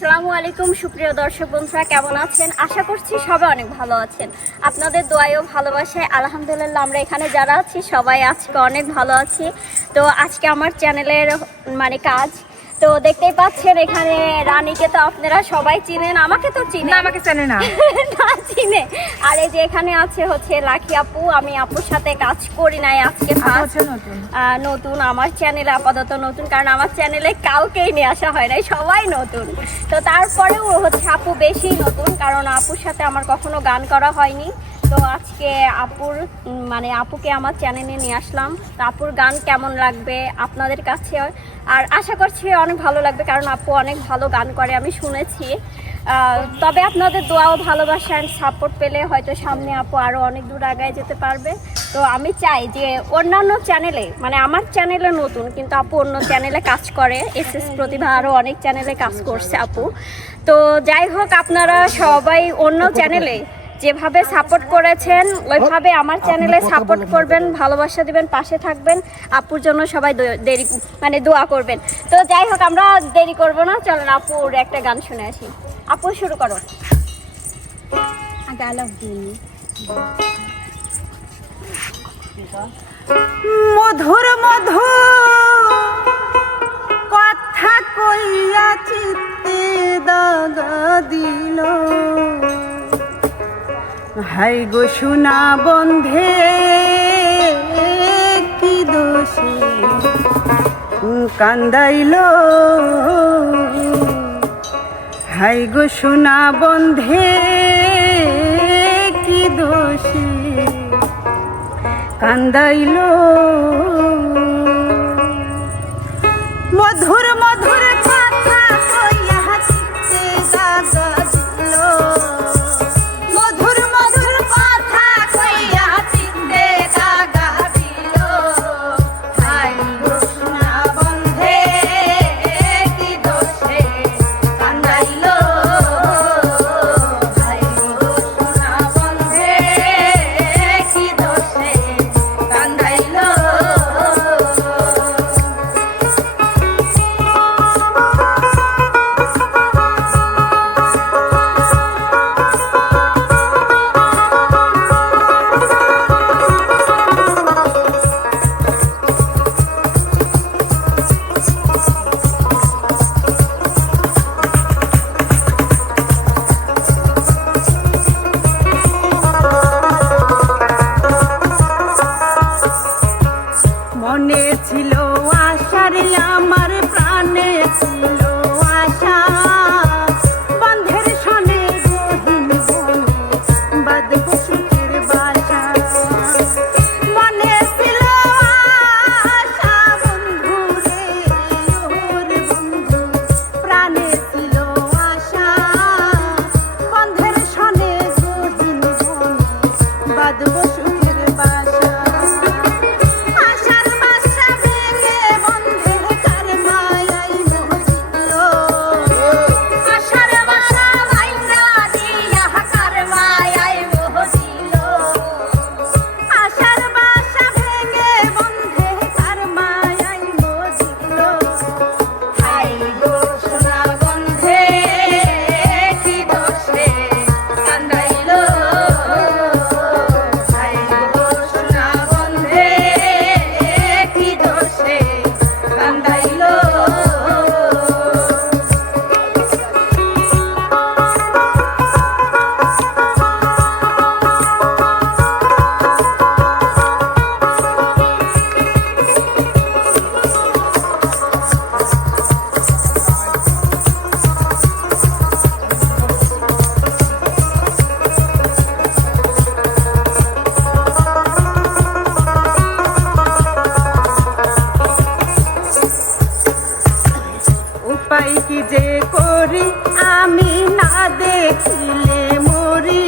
আসসালামু আলাইকুম, সুপ্রিয় দর্শক বন্ধুরা, কেমন আছেন? আশা করছি সবাই অনেক ভালো আছেন। আপনাদের দোয়াই ও ভালোবাসায় আলহামদুলিল্লাহ আমরা এখানে যারা আছি, সবাই আজকে অনেক ভালো আছি। তো আজকে আমার চ্যানেলের মানে কাজ তো দেখতেই পাচ্ছেন এখানে রানীকে তো আপনারা সবাই চিনেন আমাকে তো না চিনেন আমাকে চেনে না। না চিনে। আর এই যে এখানে আছে হচ্ছে লাখি আপু আমি আপুর সাথে কাজ করি নাই আজকে নতুন। আহ, নতুন। আমার চ্যানেলে আপাতত নতুন কারণ আমার চ্যানেলে কাউকেই নিয়ে আসা হয় নাই সবাই নতুন। তো তারপরেও হচ্ছে আপু বেশি নতুন কারণ আপুর সাথে আমার কখনো গান করা হয়নি। তো আজকে আপুর মানে আপুকে আমার চ্যানেলে নিয়ে আসলাম। তো আপুর গান কেমন লাগবে আপনাদের কাছে? আর আশা করছি অনেক ভালো লাগবে, কারণ আপু অনেক ভালো গান করে, আমি শুনেছি। তবে আপনাদের দোয়াও ভালোবাসা অ্যান্ড সাপোর্ট পেলে হয়তো সামনে আপু আরও অনেক দূর আগায় যেতে পারবে। তো আমি চাই যে অন্যান্য চ্যানেলে মানে আমার চ্যানেলে নতুন, কিন্তু আপু অন্য চ্যানেলে কাজ করে। এস এস প্রতিভা আরও অনেক চ্যানেলে কাজ করছে আপু। তো যাই হোক, আপনারা সবাই অন্য চ্যানেলে যেভাবে সাপোর্ট করেছেন ওইভাবে আমার চ্যানেলে সাপোর্ট করবেন ভালোবাসা দিবেন পাশে থাকবেন। আপুর জন্য সবাই দেরি মানে দোয়া করবেন। তো যাই হোক আমরা দেরি করব না। চলেন আপুর একটা গান শুনে আসি। আপু শুরু করো। আগে মধুর মধু কথা কইয়া চিত্তে দাগা দিল। হাই গো সোনা বন্ধে, কি দোষে? কান্দাইল? হাই গো সোনা বন্ধে, কি দোষী? কান্দাইল। মধুর মধুর ছিল আশার আমার প্রাণে ছিল। পাই কি যে করি? আমি না দেখিলে মরি।